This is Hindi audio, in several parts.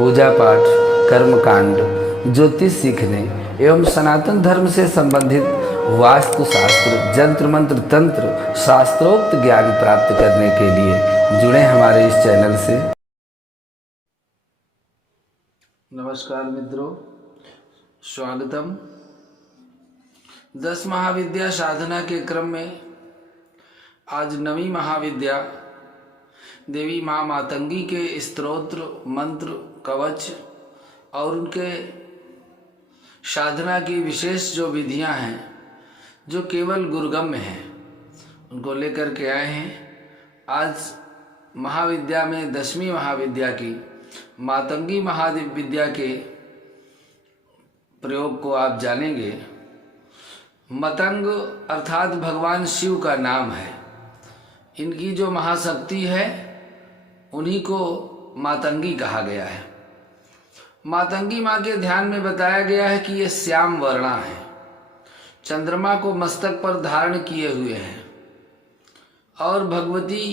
पूजा पाठ, कर्मकांड, ज्योतिष सीखने एवं सनातन धर्म से संबंधित वास्तु शास्त्र, जंत्र मंत्र, तंत्र, शास्त्रोक्त ज्ञान प्राप्त करने के लिए जुड़े हमारे इस चैनल से। नमस्कार मित्रों, स्वागतम। 10 महाविद्या साधना के क्रम में आज 9वीं महाविद्या देवी माँ मातंगी के स्तोत्र, मंत्र, कवच और उनके साधना की विशेष जो विधियां हैं, जो केवल गुरुगम्य हैं, उनको लेकर के आए हैं। आज महाविद्या में 10वीं महाविद्या की मातंगी महाविद्या के प्रयोग को आप जानेंगे। मतंग अर्थात भगवान शिव का नाम है। इनकी जो महाशक्ति है उन्हीं को मातंगी कहा गया है। मातंगी माँ के ध्यान में बताया गया है कि ये श्याम वर्णा है, चंद्रमा को मस्तक पर धारण किए हुए हैं और भगवती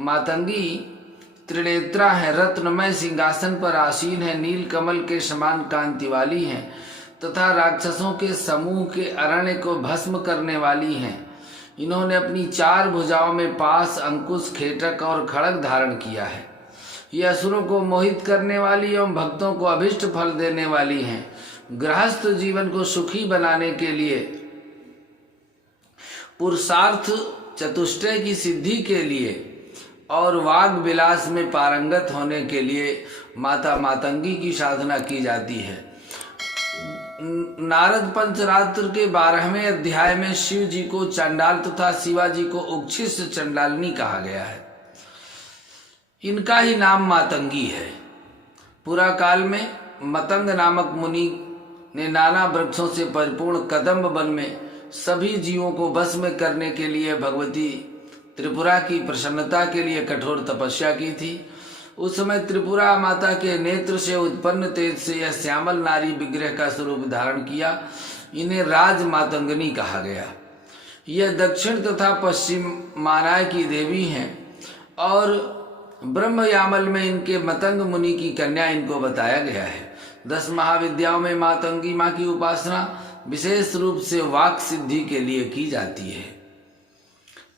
मातंगी त्रिनेत्रा है, रत्नमय सिंहासन पर आसीन है, नील कमल के समान कांति वाली हैं तथा राक्षसों के समूह के अरण्य को भस्म करने वाली हैं। इन्होंने अपनी 4 भुजाओं में पास, अंकुश, खेटक और खड़ग धारण किया है। ये असुरों को मोहित करने वाली एवं भक्तों को अभिष्ट फल देने वाली हैं। गृहस्थ जीवन को सुखी बनाने के लिए, पुरुषार्थ चतुष्टय की सिद्धि के लिए और वाग विलास में पारंगत होने के लिए माता मातंगी की साधना की जाती है। नारद पंचरात्र के 12वें अध्याय में शिव जी को चंडाल तथा शिवाजी को उच्छिष्ट चंडालिनी कहा गया है। इनका ही नाम मातंगी है। पुरा काल में मतंग नामक मुनि ने नाना वृक्षों से परिपूर्ण कदम्ब वन में सभी जीवों को भस्म करने के लिए भगवती त्रिपुरा की प्रसन्नता के लिए कठोर तपस्या की थी। उस समय त्रिपुरा माता के नेत्र से उत्पन्न तेज से यह श्यामल नारी विग्रह का स्वरूप धारण किया। इन्हें राज मातंगनी कहा गया। यह दक्षिण तथा पश्चिम मानाय की देवी हैं और ब्रह्मयामल में इनके मतंग मुनि की कन्या इनको बताया गया है। 10 महाविद्याओं में मातंगी माँ की उपासना विशेष रूप से वाक सिद्धि के लिए की जाती है।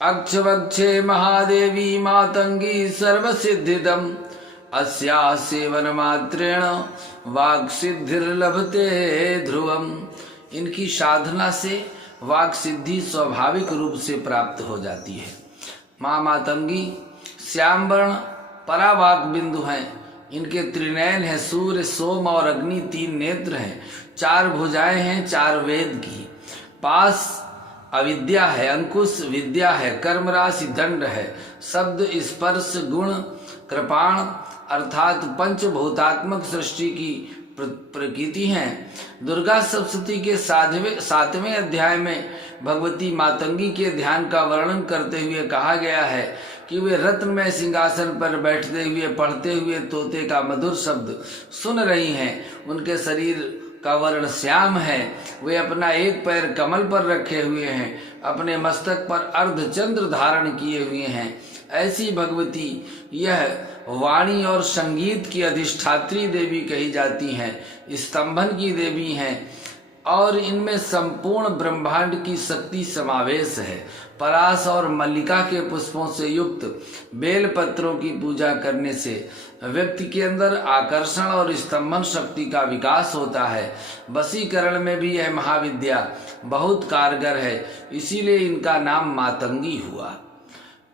अक्षवक्षे महादेवी मातंगी सर्वसिद्धिदम अस्या सेवन मात्रेण वाक् सिद्धिर्लभते ध्रुवम। इनकी साधना से वाक् सिद्धि स्वाभाविक रूप से प्राप्त हो जाती है। माँ मातंगी श्यामवर्ण परावाक बिंदु हैं। इनके त्रिनयन है, सूर्य, सोम और अग्नि 3 नेत्र हैं, 4 भुजाएं हैं, 4 वेद की। पास अविद्या है, अंकुश विद्या है, कर्म राशि दंड है, शब्द स्पर्श गुण कृपाण अर्थात पंचभूतात्मक सृष्टि की प्रकृति हैं। दुर्गा सप्तशती के 7वें अध्याय में भगवती मातंगी के ध्यान का वर्णन करते हुए कहा गया है कि वे रत्नमय सिंहासन पर बैठते हुए पढ़ते हुए तोते का मधुर शब्द सुन रही हैं। उनके शरीर का वर्ण श्याम है। वे अपना एक पैर कमल पर रखे हुए हैं, अपने मस्तक पर अर्धचंद्र धारण किए हुए हैं। ऐसी भगवती यह वाणी और संगीत की अधिष्ठात्री देवी कही जाती हैं, स्तंभन की देवी हैं और इनमें संपूर्ण ब्रह्मांड की शक्ति समावेश है। परास और मल्लिका के पुष्पों से युक्त बेल पत्रों की पूजा करने से व्यक्ति के अंदर आकर्षण और स्तंभन शक्ति का विकास होता है। वशीकरण में भी यह महाविद्या बहुत कारगर है, इसीलिए इनका नाम मातंगी हुआ।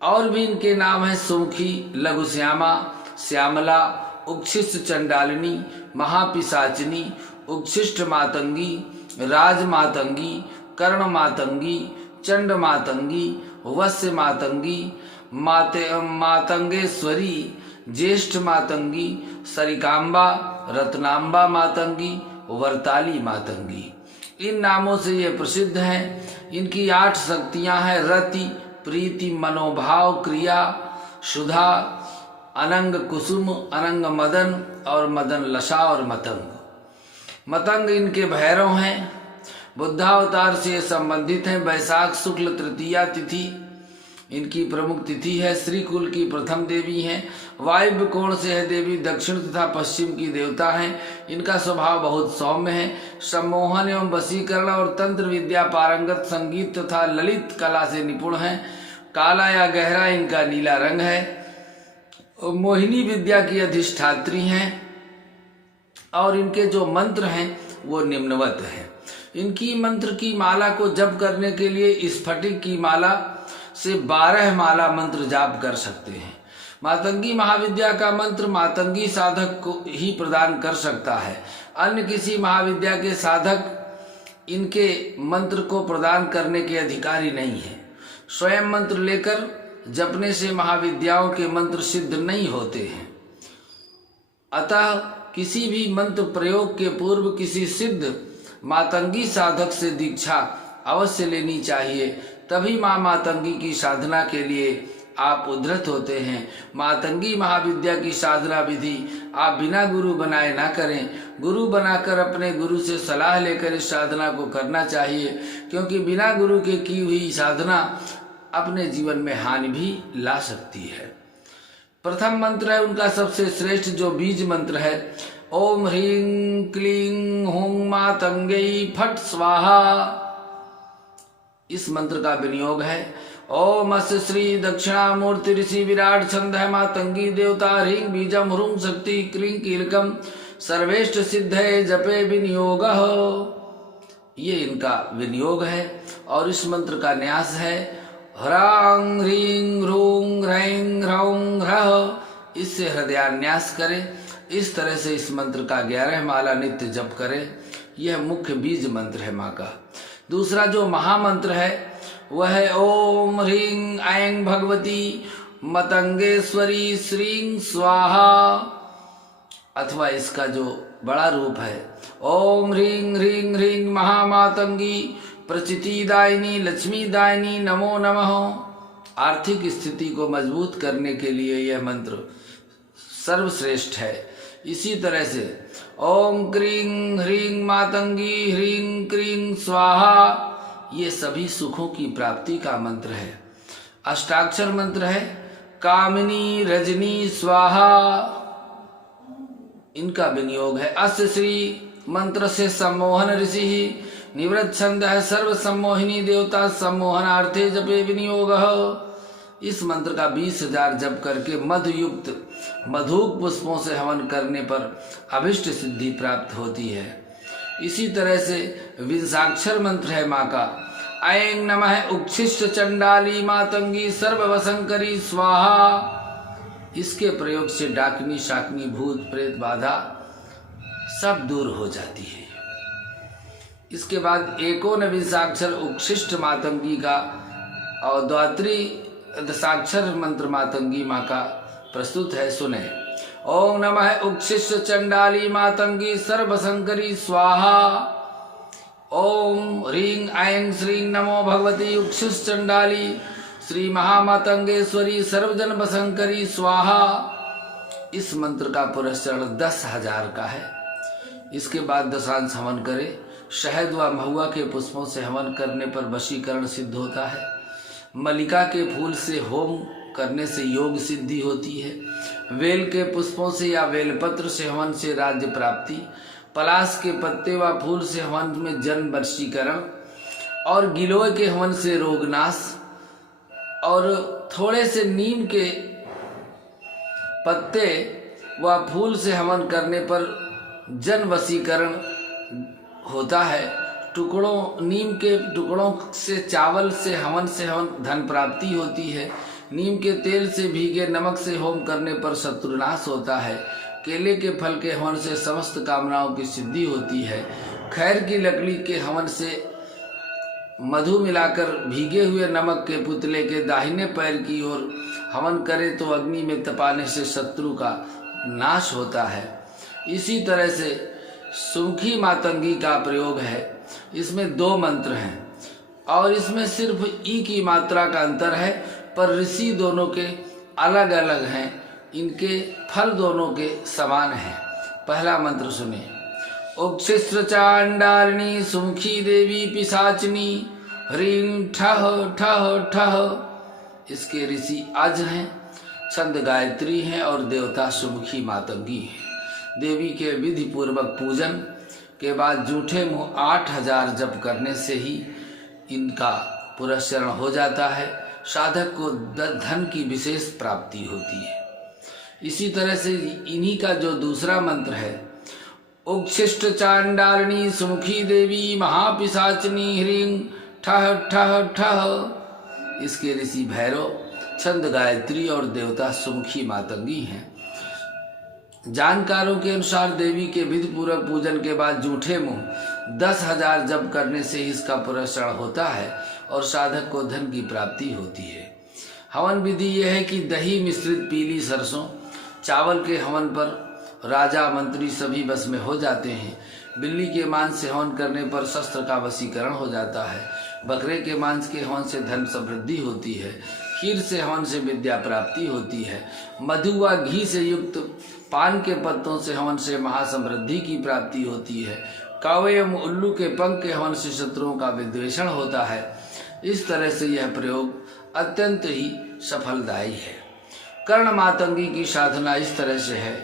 और भी इनके नाम हैं सुमुखी, लघुश्यामा, श्यामला, उच्छिष्ट चंडालिनी, महापिशाचिनी, उच्छिष्ट मातंगी, राज मातंगी, कर्ण मातंगी, चंड मातंगी, वस्य मातंगी, मातंगेश्वरी, ज्येष्ठ मातंगी, सरिकाम्बा, रत्नाम्बा मातंगी, वर्ताली मातंगी। इन नामों से ये प्रसिद्ध हैं। इनकी 8 शक्तियां हैं: रति, प्रीति, मनोभाव, क्रिया, सुधा, अनंग कुसुम, अनंग मदन और मदन लसा और मतंग। मतंग इनके भैरव हैं। बुद्धावतार से संबंधित हैं। वैशाख शुक्ल तृतीया तिथि इनकी प्रमुख तिथि है। श्री कुल की प्रथम देवी हैं। वायव्य कोण से है देवी, दक्षिण तथा पश्चिम की देवता हैं। इनका स्वभाव बहुत सौम्य है। सम्मोहन एवं वशीकरण और तंत्र विद्या पारंगत, संगीत तथा ललित कला से निपुण हैं। काला या गहरा इनका नीला रंग है। मोहिनी विद्या की अधिष्ठात्री हैं और इनके जो मंत्र हैं वो निम्नवत हैं। इनकी मंत्र की माला को जप करने के लिए स्फटिक की माला से 12 माला मंत्र जाप कर सकते हैं। मातंगी महाविद्या का मंत्र मातंगी साधक को ही प्रदान कर सकता है। अन्य किसी महाविद्या के साधक इनके मंत्र को प्रदान करने के अधिकारी नहीं है। स्वयं मंत्र लेकर जपने से महाविद्याओं के मंत्र सिद्ध नहीं होते हैं। अतः किसी भी मंत्र प्रयोग के पूर्व किसी सिद्ध मातंगी साधक से दीक्षा अवश्य लेनी चाहिए, तभी माँ मातंगी की साधना के लिए आप उद्धृत होते हैं। मातंगी महाविद्या की साधना विधि आप बिना गुरु बनाए ना करें। गुरु बनाकर अपने गुरु से सलाह लेकर इस साधना को करना चाहिए, क्योंकि बिना गुरु के की हुई साधना अपने जीवन में हानि भी ला सकती है। प्रथम मंत्र है उनका सबसे श्रेष्ठ जो बीज मंत्र है, ओम ह्रीं क्लीं हूं मातंगै फट स्वाहा। इस मंत्र का विनियोग है ओम अस्य श्री दक्षिणामूर्ति ऋषि विराट छंद है मातंगी देवता ह्रीं बीजम ह्रूं शक्ति क्लीं कीलकम सर्वेष्ट सिद्धे जपे विनियोग। ये इनका विनियोग है और इस मंत्र का न्यास है ह्रां ह्रीं ह्रूं ह्रैं ह्रौं ह्रः। इससे हृदयान्यास करें। इस तरह से इस मंत्र का 11 माला नित्य जप करें। यह मुख्य बीज मंत्र है माँ का। दूसरा जो महामंत्र है वह है ओम ह्रीं ऐं भगवती मतंगेश्वरी श्रीं स्वाहा, अथवा इसका जो बड़ा रूप है ओम ह्रीं ह्रीं ह्रीं महामातंगी प्रचितिदायिनी लक्ष्मीदायिनी नमो नमः। आर्थिक स्थिति को मजबूत करने के लिए यह मंत्र सर्वश्रेष्ठ है। इसी तरह से ओम क्रीं ह्रीं मातंगी ह्रीं क्रीं स्वाहा, ये सभी सुखों की प्राप्ति का मंत्र है। अष्टाक्षर मंत्र है कामिनी रजनी स्वाहा। इनका विनियोग है अस्य श्री मंत्र से सम्मोहन ऋषि निवृत्त छंद है सर्व सम्मोहिनी देवता सम्मोहनार्थे जपे विनियोग। इस मंत्र का 20,000 जप करके मधुयुक्त मधुक पुष्पों से हवन करने पर अभिष्ट सिद्धि प्राप्त होती है। इसी तरह से विंशाक्षर मंत्र है माँ का ऐं नमः उच्छिष्ट चंडाली मातंगी सर्ववशंकरी स्वाहा। इसके प्रयोग से डाकनी शाकनी भूत प्रेत बाधा सब दूर हो जाती है। इसके बाद एकोन विंशाक्षर उच्छिष्ट मातंगी का और द्वात्री दशाक्षर मंत्र मातंगी माँ का प्रस्तुत है, सुने। ओम नमः उच्छिष्ट चंडाली मातंगी सर्वशंकरी स्वाहा। ओम ह्रीं ऐं श्रीं नमो भगवती उच्छिष्ट चंडाली श्री महामातंगेश्वरी सर्वजन वशंकरी स्वाहा। इस मंत्र का पुरस्चरण 10,000 का है। इसके बाद दशांश हवन करें। शहद व महुआ के पुष्पों से हवन करने पर वशीकरण सिद्ध होता है। मल्लिका के फूल से होम करने से योग सिद्धि होती है। वेल के पुष्पों से या वेलपत्र से हवन से राज्य प्राप्ति। पलाश के पत्ते व फूल से हवन में जन्म वशीकरण और गिलोय के हवन से रोगनाश और थोड़े से नीम के पत्ते व फूल से हवन करने पर जन वशीकरण होता है। टुकड़ों नीम के टुकड़ों से चावल से हवन धन प्राप्ति होती है। नीम के तेल से भीगे नमक से होम करने पर शत्रुनाश होता है। केले के फल के हवन से समस्त कामनाओं की सिद्धि होती है। खैर की लकड़ी के हवन से मधु मिलाकर भीगे हुए नमक के पुतले के दाहिने पैर की ओर हवन करे तो अग्नि में तपाने से शत्रु का नाश होता है। इसी तरह से सुमुखी मातंगी का प्रयोग है। इसमें 2 मंत्र हैं और इसमें सिर्फ ई की मात्रा का अंतर है, पर ऋषि दोनों के अलग अलग हैं। इनके फल दोनों के समान हैं। पहला मंत्र सुनिए। उच्छिष्ट चांडालिनी सुमुखी देवी पिशाचिनी ह्रीं ठह ठह ठह। इसके ऋषि अज हैं, छंद गायत्री हैं और देवता सुमुखी मातंगी हैं। देवी के विधि पूर्वक पूजन के बाद जूठे मुँह 8000 जप करने से ही इनका पुरस्करण हो जाता है। साधक को धन की विशेष प्राप्ति होती है। इसी तरह से इन्हीं का जो दूसरा मंत्र है, उच्छिष्ट चांडालिनी सुमुखी देवी महापिशाचिनी ह्रीं ठह ठह ठह, इसके ऋषि भैरव, छंद गायत्री और देवता सुमुखी मातंगी हैं। जानकारों के अनुसार देवी के विधि पूर्वक पूजन के बाद जूठे मुंह 10,000 जप करने से इसका पुरस्करण होता है और साधक को धन की प्राप्ति होती है। हवन विधि यह है कि दही मिश्रित पीली सरसों, चावल के हवन पर राजा मंत्री सभी बस में हो जाते हैं। बिल्ली के मांस से हवन करने पर शस्त्र का वशीकरण हो जाता है। बकरे के मांस के हवन से धन समृद्धि होती है। खीर से हवन से विद्या प्राप्ति होती है। मधु व घी से युक्त पान के पत्तों से हवन से महासमृद्धि की प्राप्ति होती है। कौवे एवं उल्लू के पंख के हवन से शत्रुओं का विद्वेषण होता है। इस तरह से यह प्रयोग अत्यंत ही सफलदायी है। कर्ण मातंगी की साधना इस तरह से है।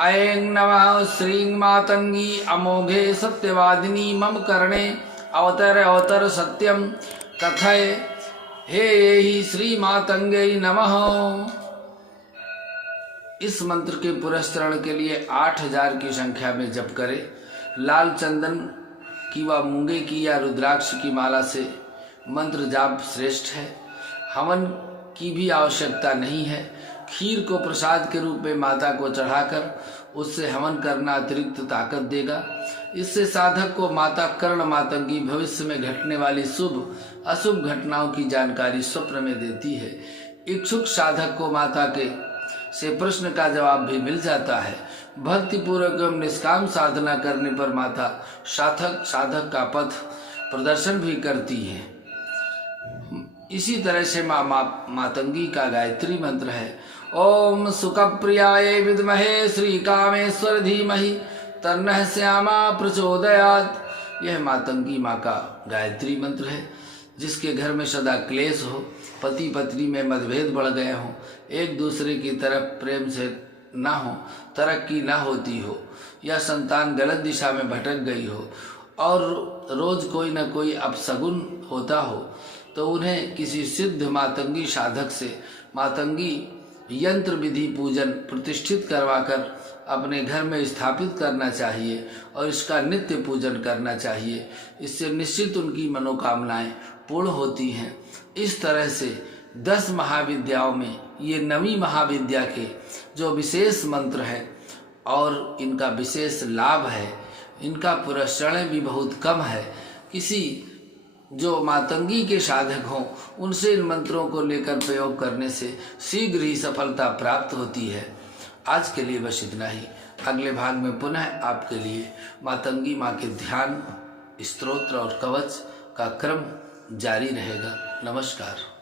ऐं नमः श्रीं मातंगी अमोघे सत्यवादिनी मम कर्णे अवतर अवतर सत्यम कथय हे ही श्री मातंगे नमः। इस मंत्र के पुरस्करण के लिए 8000 की संख्या में जप करें। लाल चंदन की व मूंगे की या रुद्राक्ष की माला से मंत्र जाप श्रेष्ठ है। हवन की भी आवश्यकता नहीं है। खीर को प्रसाद के रूप में माता को चढ़ाकर उससे हवन करना अतिरिक्त ताकत देगा। इससे साधक को माता कर्ण मातंगी भविष्य में घटने वाली शुभ अशुभ घटनाओं की जानकारी स्वप्न में देती है। इच्छुक साधक को माता के से प्रश्न का जवाब भी मिल जाता है। भक्ति पूर्वक एवं निष्काम साधना करने पर माता साधक का पथ प्रदर्शन भी करती है। इसी तरह से मातंगी का गायत्री मंत्र है। ओम सुखप्रियाय विद्महे श्री कामेश्वर धीमहि तन्नः श्यामा प्रचोदयात्। यह मातंगी माँ का गायत्री मंत्र है। जिसके घर में सदा क्लेश हो, पति पत्नी में मतभेद बढ़ गए हों, एक दूसरे की तरफ प्रेम से ना हो, तरक्की ना होती हो, या संतान गलत दिशा में भटक गई हो और रोज कोई न कोई अपशगुन होता हो, तो उन्हें किसी सिद्ध मातंगी साधक से मातंगी यंत्र विधि पूजन प्रतिष्ठित करवाकर अपने घर में स्थापित करना चाहिए और इसका नित्य पूजन करना चाहिए। इससे निश्चित उनकी मनोकामनाएं पूर्ण होती हैं। इस तरह से 10 महाविद्याओं में ये 9वीं महाविद्या के जो विशेष मंत्र है और इनका विशेष लाभ है, इनका पुरस्करण भी बहुत कम है। किसी जो मातंगी के साधक हों उनसे इन मंत्रों को लेकर प्रयोग करने से शीघ्र ही सफलता प्राप्त होती है। आज के लिए बस इतना ही। अगले भाग में पुनः आपके लिए मातंगी माँ के ध्यान, स्तोत्र और कवच का क्रम जारी रहेगा। नमस्कार।